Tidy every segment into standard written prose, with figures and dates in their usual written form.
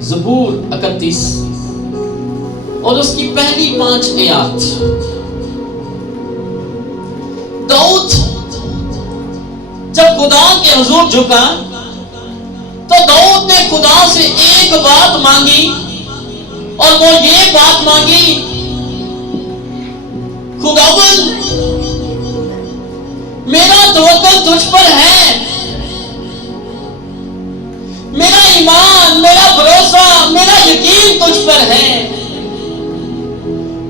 زبور 31 اور اس کی پہلی 5 آیات. داؤد جب خدا کے حضور جھکا تو داؤد نے خدا سے ایک بات مانگی اور وہ یہ بات مانگی، خداوند میرا توکل تجھ پر ہے، میرا ایمان، میرا بھروسہ، میرا یقین تجھ پر ہے،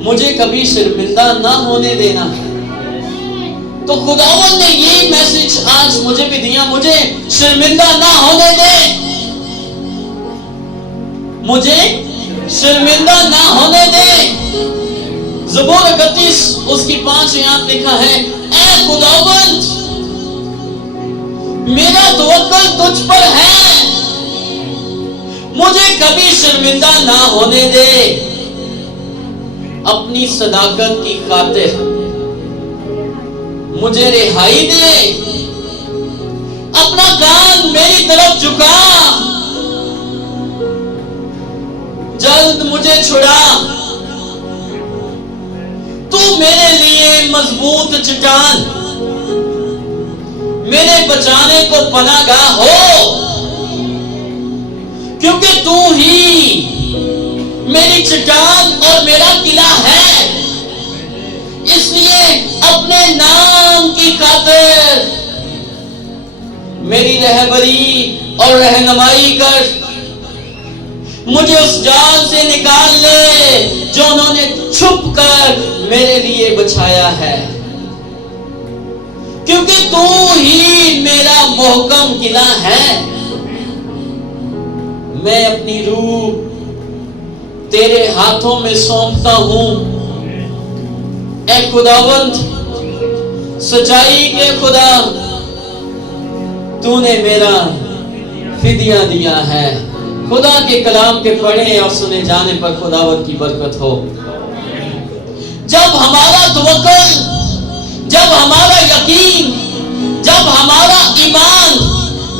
مجھے کبھی شرمندہ نہ ہونے دینا. تو خداوند نے یہ میسج آج مجھے بھی دیا، مجھے شرمندہ نہ ہونے دے، مجھے شرمندہ نہ ہونے دے. زبور 31 اس کی 5 آیات لکھا ہے، اے خداوند میرا توکل تجھ پر ہے، مجھے کبھی شرمندہ نہ ہونے دے. اپنی صداقت کی خاطر مجھے رہائی دے، اپنا کان میری طرف جھکا، جلد مجھے چھڑا. تو میرے لیے مضبوط چٹان، میرے بچانے کو پناہ گاہ ہو، کیونکہ تو ہی میری چٹان اور میرا قلعہ ہے. اس لیے اپنے نام کی خاطر میری رہبری اور رہنمائی کر، مجھے اس جال سے نکال لے جو انہوں نے چھپ کر میرے لیے بچھایا ہے، کیونکہ تو ہی میرا محکم قلعہ ہے. میں اپنی روح تیرے ہاتھوں میں سونپتا ہوں. اے خداوند سچائی کے خدا، تو نے میرا فدیہ دیا ہے. خدا کے کلام کے پڑھے اور سنے جانے پر خداوند کی برکت ہو. جب ہمارا توکل، جب ہمارا یقین، جب ہمارا ایمان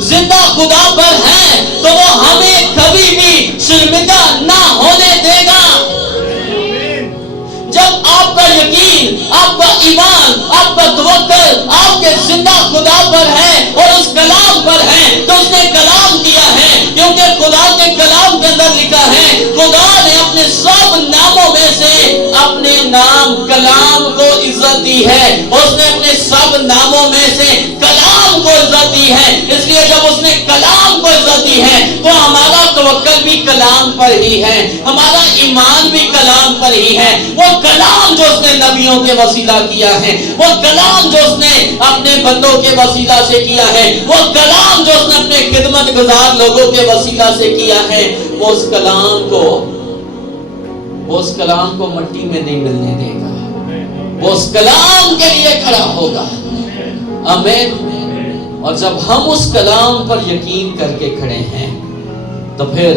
زندہ خدا پر ہے تو وہ ہمیں کبھی بھی شرمندہ نہ ہونے دے گا. جب آپ کا یقین، آپ کا ایمان، آپ کا توکل آپ کے زندہ خدا پر ہے اور اس کلام پر ہے تو اس نے کلام دیا ہے، کیونکہ خدا کے کلام کے اندر لکھا ہے خدا نے اپنے سب ناموں میں سے اپنے نام کلام کو عزت دی ہے. اس نے اپنے سب ناموں میں سے کلام کو عزت دی ہے. اس لیے جب اس نے کلام کو عزت دی ہے تو ہمارا توکل بھی کلام پر ہی ہے، ہمارا ایمان بھی کلام پر ہی ہے. وہ کلام جو اس نے نبیوں کے وسیلہ کیا ہے، وہ کلام جو اس نے اپنے بندوں کے وسیلہ سے کیا ہے، وہ کلام جو اس نے اپنے خدمت گزار لوگوں کے وسیلہ سے کیا ہے، وہ اس کلام کو مٹی میں نہیں ملنے دے گا. وہ اس کلام کے لیے کھڑا ہوگا. آمین. اور جب ہم اس کلام پر یقین کر کے کھڑے ہیں تو پھر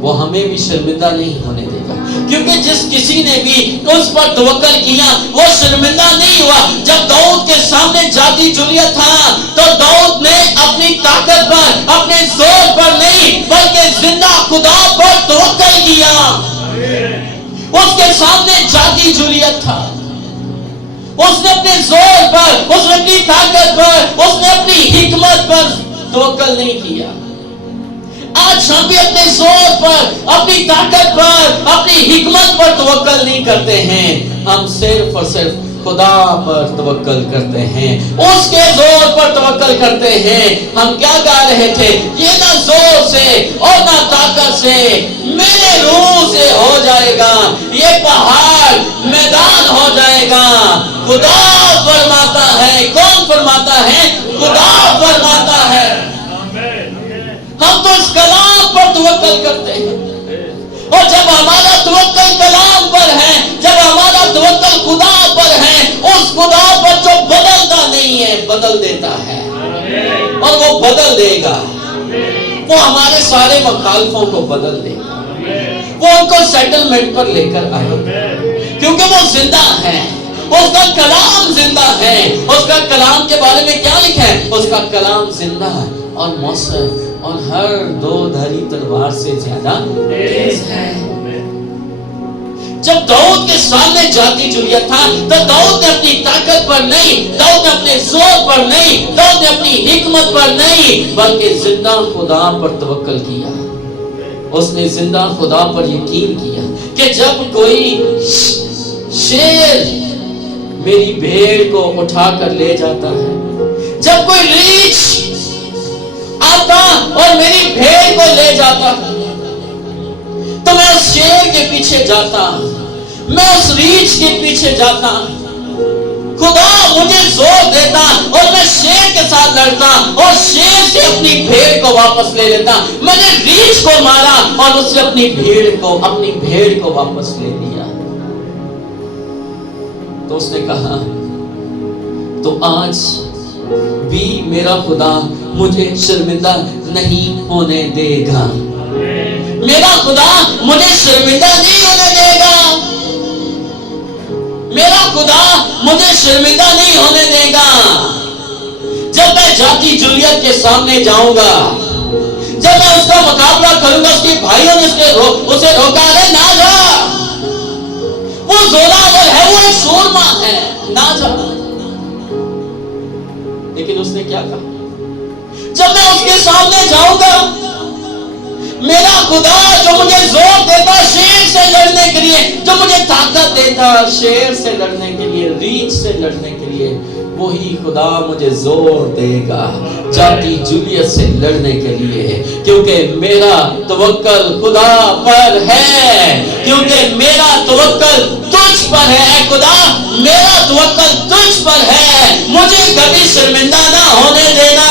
وہ ہمیں بھی شرمندہ نہیں ہونے دے گا، کیونکہ جس کسی نے بھی اس پر توکل کیا وہ شرمندہ نہیں ہوا. جب داؤد کے سامنے جاتی جولیت تھا تو داؤد نے اپنی طاقت پر، اپنے زور پر نہیں بلکہ زندہ خدا پر توکل کیا. اس کے سامنے جاتی جولیت تھا، اس نے اپنے زور پر، اس نے اپنی طاقت پر، اس نے اپنی حکمت پر توکل نہیں کیا. آج ہم بھی اپنے زور پر، اپنی طاقت پر، اپنی حکمت پر توکل نہیں کرتے ہیں. ہم صرف اور صرف خدا پر توکل کرتے ہیں، اس کے زور پر توکل کرتے ہیں. ہم کیا گا رہے تھے؟ یہ نہ زور سے اور نہ طاقت سے، میرے روح سے ہو جائے گا، یہ پہاڑ میدان ہو جائے گا. خدا فرماتا ہے. کون فرماتا ہے؟ خدا فرماتا ہے. ہم تو اس کلام پر توکل کرتے ہیں، اور جب ہمارا توکل کلام پر ہے، جب ہمارا توکل خدا پر ہے، اس خدا پر جو بدلتا نہیں ہے بدل دیتا ہے، اور وہ بدل دے گا. وہ ہمارے سارے مخالفوں کو بدل دے گا، وہ ان کو سیٹلمنٹ پر لے کر آئے گا، کیونکہ وہ زندہ ہے. اس کا کلام زندہ ہے. اس کا کلام کے بارے میں کیا لکھا ہے؟ اس کا کلام زندہ ہے اور مؤثر और हर दो धारी तलवार से ज्यादा तेज है। जब दाऊद के सामने जाती जुलियत था तो दाऊद ने अपनी ताकत पर नहीं, दाऊद ने अपने जोर पर नहीं, दाऊद ने अपनी हिकमत पर नहीं, बल्कि जिंदा खुदा पर तवक्कल किया। उसने जिंदा खुदा पर यकीन किया कि जब कोई शेर मेरी भेड़ को उठाकर ले जाता है, जब कोई रीछ आता और मेरी भेड़ को ले जाता, तो मैं उस शेर के पीछे जाता, मैं उस रीछ के पीछे जाता। खुदा मुझे जोर देता और मैं शेर के साथ लड़ता और शेर से अपनी भेड़ को वापस ले लेता। मैंने रीछ को मारा और उससे अपनी भेड़ को वापस ले लिया। तो उसने कहा, तो आज भी मेरा खुदा मुझे शर्मिंदा नहीं होने देगा। मेरा खुदा मुझे शर्मिंदा नहीं होने देगा। मेरा खुदा मुझे शर्मिंदा नहीं होने देगा। जब मैं जाती जुलियत के सामने जाऊंगा, जब मैं उसका मुकाबला करूंगा, उसके भाइयों ने उसे रोका, अरे ना जा, वो जोरावर है, वो एक शूरमा है, ना जा। लेकिन उसने क्या कहा? जब मैं उसके सामने जाऊंगा, मेरा खुदा जो मुझे जोर देता शेर से लड़ने के लिए, जो मुझे ताकत देता शेर से लड़ने के लिए, रीछ से लड़ने के लिए, वही खुदा मुझे जोर देगा जाती जुलियत से लड़ने के लिए। क्योंकि मेरा तवक्कल खुदा पर है, क्योंकि मेरा तवक्कल तुझ पर है। खुदा मेरा तवक्कल तुझ पर है। मुझे कभी शर्मिंदा ना होने देना,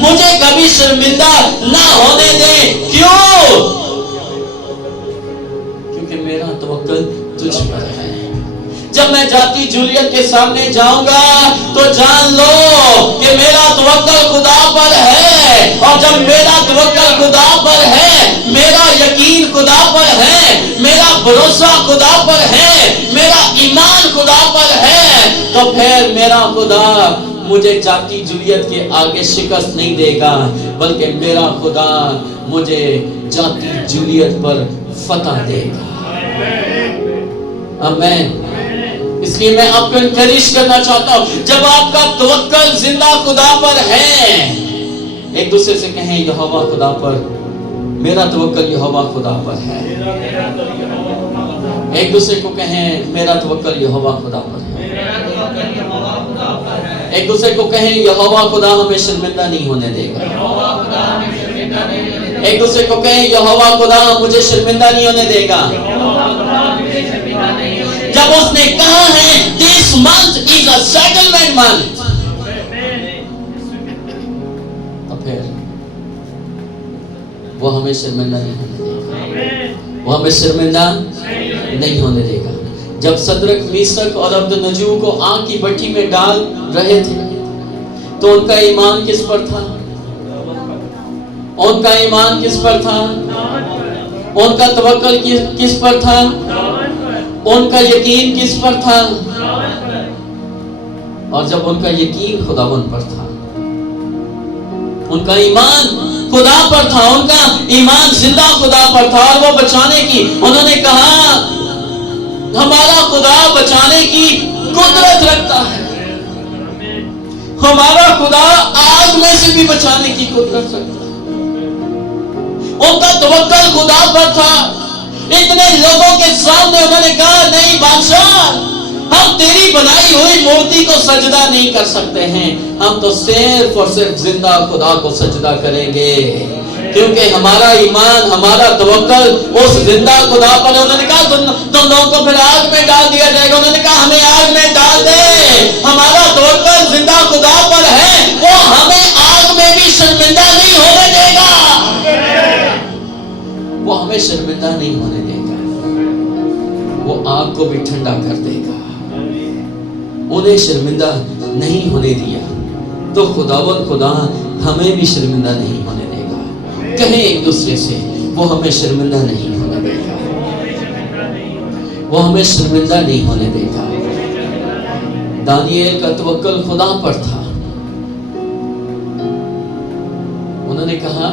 मुझे कभी शर्मिंदा ना होने दे। क्यों? क्योंकि मेरा तवक्कल तुझ पर है। जब मैं जाती जुलियत के सामने जाऊंगा तो जान लो कि मेरा तवक्कल खुदा पर है। और जब मेरा तवक्कल खुदा पर है, मेरा यकीन खुदा पर है, मेरा भरोसा खुदा पर है, मेरा ईमान खुदा पर है, तो फिर मेरा खुदा मुझे जाती जुलियत के आगे शिकस्त नहीं देगा, बल्कि मेरा खुदा मुझे जाती जुलियत पर फतह देगा। आमीन। इसलिए मैं आपको एनकरेज करना चाहता हूं, जब आपका तवक्कल जिंदा खुदा पर है, एक दूसरे से कहें यहोवा खुदा पर, मेरा तवक्कल यहोवा खुदा पर है। एक दूसरे को कहें मेरा तवक्कल यहोवा खुदा पर है। एक दूसरे को कहें यहोवा खुदा हमें शर्मिंदा नहीं होने देगा। एक दूसरे को कहें यहोवा खुदा मुझे शर्मिंदा नहीं होने देगा। जब उसने कहा है this month is a settlement month, तो फिर वो हमें शर्मिंदा नहीं होने देगा। वो हमें शर्मिंदा नहीं होने देगा। जब सदरक मीसक और अब्दुन्नजू को आग की भट्टी में डाल रहे थे, तो उनका ईमान किस पर था? उनका ईमान किस पर था? उनका तवक्कल किस पर था? उनका यकीन किस पर था? और जब उनका यकीन खुदावंद पर था, उनका ईमान खुदा पर था, उनका ईमान जिंदा खुदा पर था और वो बचाने की, उन्होंने कहा हमारा खुदा बचाने की कुदरत रखता है, हमारा खुदा आग में से भी बचाने की कुदरत रखता है। उनका तवक्कल खुदा पर था। इतने लोगों के सामने उन्होंने कहा नहीं बादशाह, हम तेरी बनाई हुई मूर्ति को सजदा नहीं कर सकते हैं, हम तो सिर्फ और सिर्फ जिंदा खुदा को सजदा करेंगे, क्योंकि हमारा ईमान हमारा तवक्कल उस जिंदा खुदा पर है। उन्होंने कहा तुम लोगों को फिर आग में डाल दिया जाएगा। उन्होंने कहा हमें आग में डाल दे, हमारा तवक्कल जिंदा खुदा पर है, वो हमें आग में भी शर्मिंदा नहीं होने देगा। वो हमें शर्मिंदा नहीं होने देगा, वो आग को भी ठंडा कर देगा। उन्हें शर्मिंदा नहीं होने दिया तो खुदावंद खुदा हमें भी शर्मिंदा नहीं होने देगा। कहें एक दूसरे से, वो हमें शर्मिंदा नहीं होने देगा, वो हमें शर्मिंदा नहीं होने देगा। दानिएल का तवक्कल खुदा पर था। उन्होंने कहा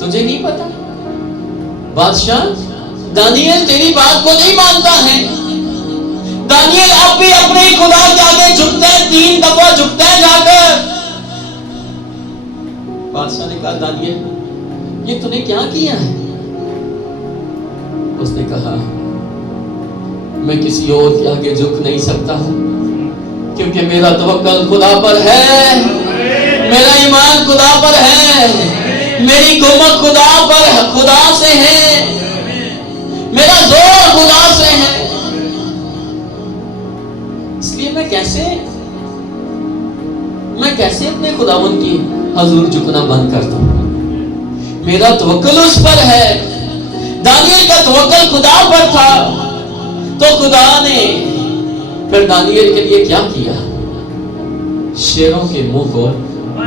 तुझे नहीं पता? बादशाह, दानियल तेरी बात को नहीं मानता है। दानियल अब भी अपने खुदा के आगे झुकता है, 3 दफा झुकता है जाकर। बादशाह ने कहा, दानियल ये तूने क्या किया है? उसने कहा, मैं किसी और के आगे झुक नहीं सकता हूं, क्योंकि मेरा तवक्कल खुदा पर है, मेरा ईमान खुदा पर है, मेरी कुमत खुदा से है, मेरा जोर खुदा से है। इसलिए मैं कैसे अपने खुदावंद की हजूर झुकना बंद कर दूं? मेरा तवक्कल उस पर है। दानियल का तवक्कल खुदा पर था, तो खुदा ने फिर दानियल के लिए क्या किया? शेरों के मुंह को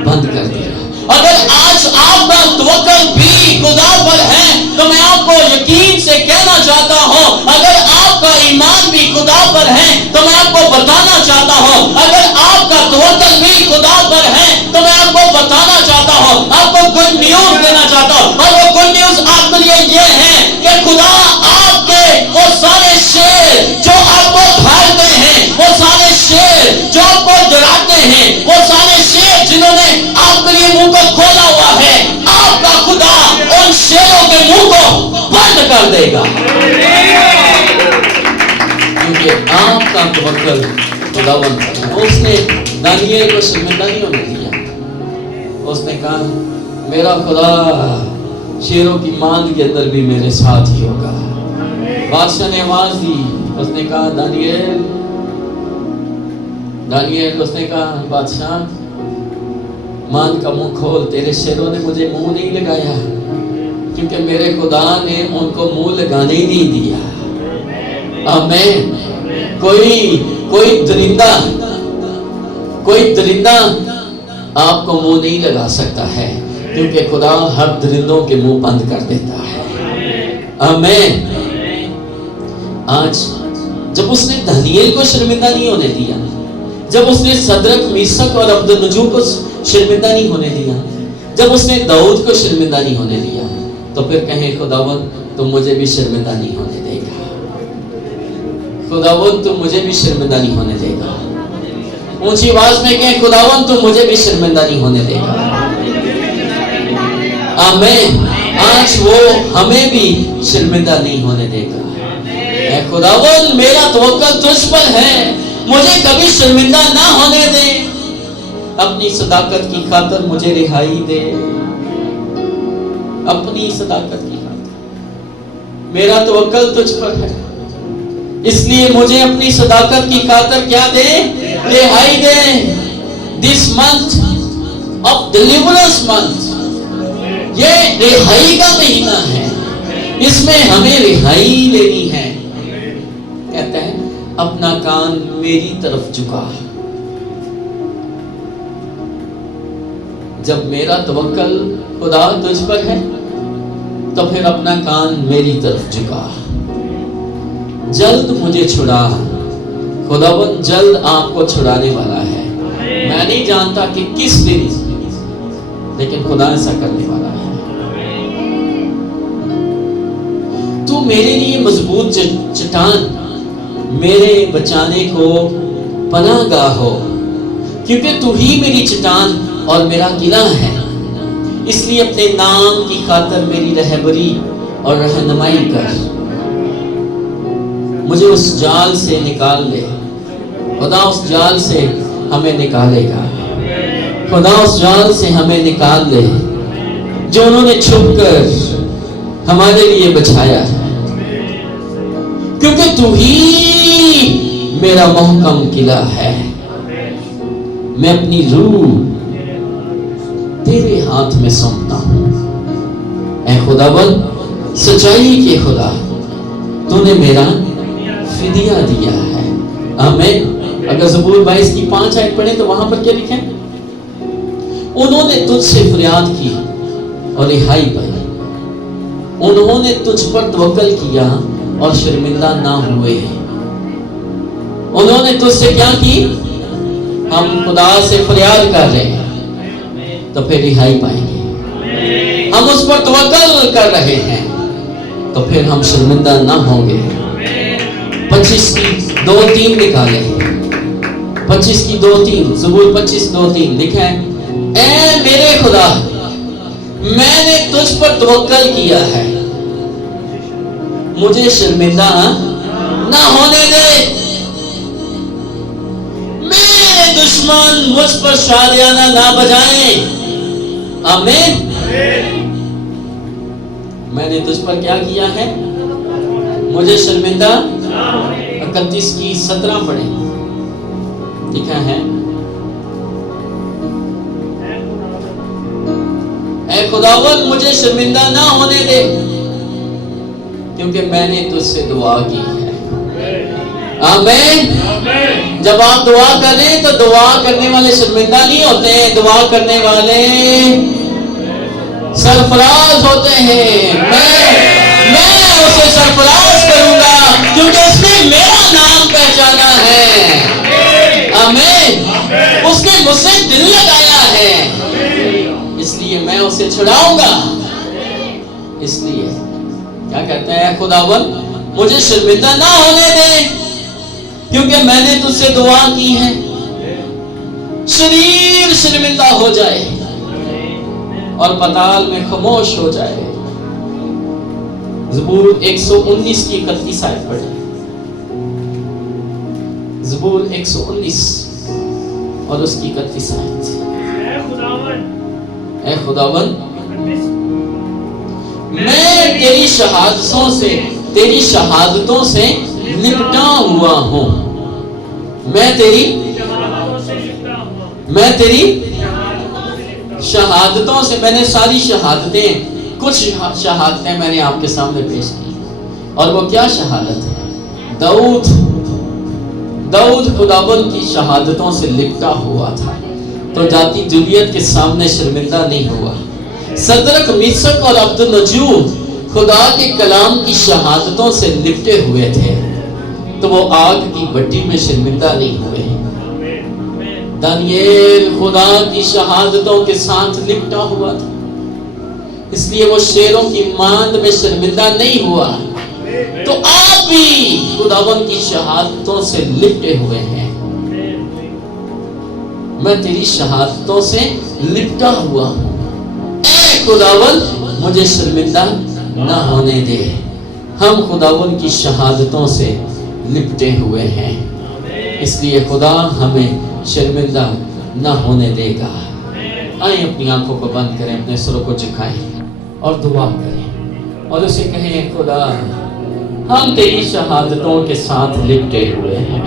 बंद कर दिया। अगर आज आपका तवक्कल भी खुदा पर है, तो मैं आपको यकीन से कहना चाहता हूं, अगर आपका ईमान भी खुदा पर है, तो मैं आपको बताना चाहता हूं, अगर आपका तवक्कल भी खुदा पर है, तो मैं आपको बताना चाहता हूं, आपको गुड न्यूज देना चाहता हूं। और वो गुड न्यूज आपके लिए ये है कि खुदा आपके वो सारे शेर जो आपको भागते हैं, वो सारे शेर जो आपको डराते हैं, वो सारे शेर जिन्होंने आपके लिए मुंह को खोला हुआ है, आपका खुदा उन शेरों के मुंह को बंद कर देगा, क्योंकि आपका तवक्कल खुदावंद पर। उसने दानियल को शर्मिंदा नहीं होने दिया। उसने कहा, मेरा खुदा शेरों की मान के अंदर भी मेरे साथ ही होगा। बादशाह ने आवाज दी, उसने कहा, दानियल, उसने कहा, बादशाह मान का मुंह खोल, तेरे शेरों ने मुझे मुंह नहीं लगाया, क्योंकि मेरे खुदा ने उनको मुंह लगाने ही नहीं दिया। आमीन। कोई दरिंदा आपको मुंह नहीं लगा सकता है, क्योंकि खुदा हर दरिंदों के मुंह बंद कर देता है। आमीन। आज जब उसने दानियल को शर्मिंदा नहीं होने दिया, जब उसने सदरक, मीसक और अब्दुन्नजू को शर्मिंदा नहीं होने दिया, जब उसने दाऊद को शर्मिंदा नहीं होने दिया, तो फिर कहें, खुदावंद तुम मुझे भी शर्मिंदा नहीं होने देगा। खुदावंद तुम मुझे भी शर्मिंदा नहीं होने देगा। ऊंची आवाज में कहें, खुदावंद तुम मुझे भी शर्मिंदा नहीं होने देगा। आमीन। आज वो हमें भी शर्मिंदा नहीं होने देगा। ऐ खुदावंद, मेरा तवक्कल तुझ पर है, मुझे कभी शर्मिंदा ना होने दे, अपनी सदाकत की खातिर मुझे रिहाई दे, अपनी सदाकत की खातिर। मेरा तवक्कल तुझ पर है, इसलिए मुझे अपनी सदाकत की खातिर क्या दे? रिहाई दे। This month of deliverance month, ये रिहाई का महीना है, इसमें हमें रिहाई लेनी है। कहता है, अपना कान मेरी तरफ झुका। जब मेरा तवक्कल खुदा तुझ पर है, तो फिर अपना कान मेरी तरफ झुका। जल्द मुझे छुड़ा, खुदावंद जल्द आपको छुड़ाने वाला है। मैं नहीं जानता कि किस दिन, लेकिन खुदा ऐसा करने वाला है। तू मेरे लिए मजबूत चट्टान, मेरे बचाने को पनाहगाह हो, क्योंकि तू ही मेरी चट्टान और मेरा किला है। इसलिए अपने नाम की खातिर मेरी रहबरी और रहनुमाई कर, मुझे उस जाल से निकाल ले। खुदा उस जाल से हमें निकालेगा, खुदा उस जाल से हमें निकाल ले जो उन्होंने छुपकर हमारे लिए बचाया है, क्योंकि तू ही मेरा मोहकम किला है। मैं अपनी रूह तेरे हाथ में सौंपता हूं। ऐ खुदावंद, सच्चाई के खुदा, तूने मेरा फिदिया दिया है। आमीन। अगर ज़बूर 22 की 5 आयत पढ़े तो वहां पर क्या लिखे? उन्होंने तुझसे फरियाद की और रिहाई पाई, उन्होंने तुझ पर तवक्कल किया और शर्मिंदा ना हुए। उन्होंने तुझसे क्या की? हम खुदा से फरियाद कर रहे हैं, तो फिर रिहाई पाएंगे। हम उस पर तवक्कल कर रहे हैं, तो फिर हम शर्मिंदा ना होंगे। 25 की 2-3 निकाले, 25 की 2-3, ज़बूर 25:2-3 लिखा है, ऐ मेरे खुदा, मैंने तुझ पर तवक्कल किया है, मुझे शर्मिंदा ना होने दे। मेरे दुश्मन मुझ पर शादियाना ना बजाएं। आमीन। मैंने तुझ पर क्या किया है, मुझे शर्मिंदा। 31 की 17 पढ़े, लिखा है, ऐ खुदावन मुझे शर्मिंदा ना होने दे, क्योंकि मैंने तुझसे दुआ की है। आमीन। जब आप दुआ करें तो दुआ करने वाले शर्मिंदा नहीं होते हैं, दुआ करने वाले सरफराज होते हैं। मैं उसे सरफराज करूंगा, क्योंकि उसने मेरा नाम पहचाना है। आमीन। उसने मुझसे दिल लगाया है, इसलिए मैं उसे छुड़ाऊंगा। इसलिए क्या कहता है, खुदावन मुझे शर्मिंदा ना होने दे, क्योंकि मैंने तुझसे दुआ की है। शरीर शर्मिंदा हो जाए और पताल में खामोश हो जाए। ज़बूर 119 की 31 आयत पढ़े, ज़बूर 119 और उसकी 31 आयत। ऐ खुदावन मैं तेरी शहादतों से निपटा हुआ हूं। मैं तेरी शहादतों से, मैंने सारी शहादतें, कुछ शहादतें मैंने आपके सामने पेश की। और वो क्या शहादत है, दाऊद खुदाबंद की शहादतों से लिपटा हुआ था, तो जाति जुलियत के सामने शर्मिंदा नहीं हुआ। सदरक, मिसक और अब्दुल नजूब खुदा के कलाम की शहादतों से लिपटे हुए थे, तो वो आग की भट्टी में शर्मिंदा नहीं हुए। दानिएल खुदा की शहादतों के साथ लिपटा हुआ था, इसलिए वो शेरों की मांद में शर्मिंदा नहीं हुआ। तो आप भी खुदावन की शहादतों से लिपटे हुए हैं। मैं तेरी शहादतों से लिपटा हुआ हूं, ऐ खुदावन मुझे शर्मिंदा ना होने दे। हम खुदावन की शहादतों से लिपटे हुए हैं, इसलिए खुदा हमें शर्मिंदा ना होने देगा। आइए अपनी आंखों को बंद करें, अपने सुरों को झुकाएं और दुआ करें और उसे कहें, खुदा हम तेरी शहादतों के साथ लिपटे हुए हैं।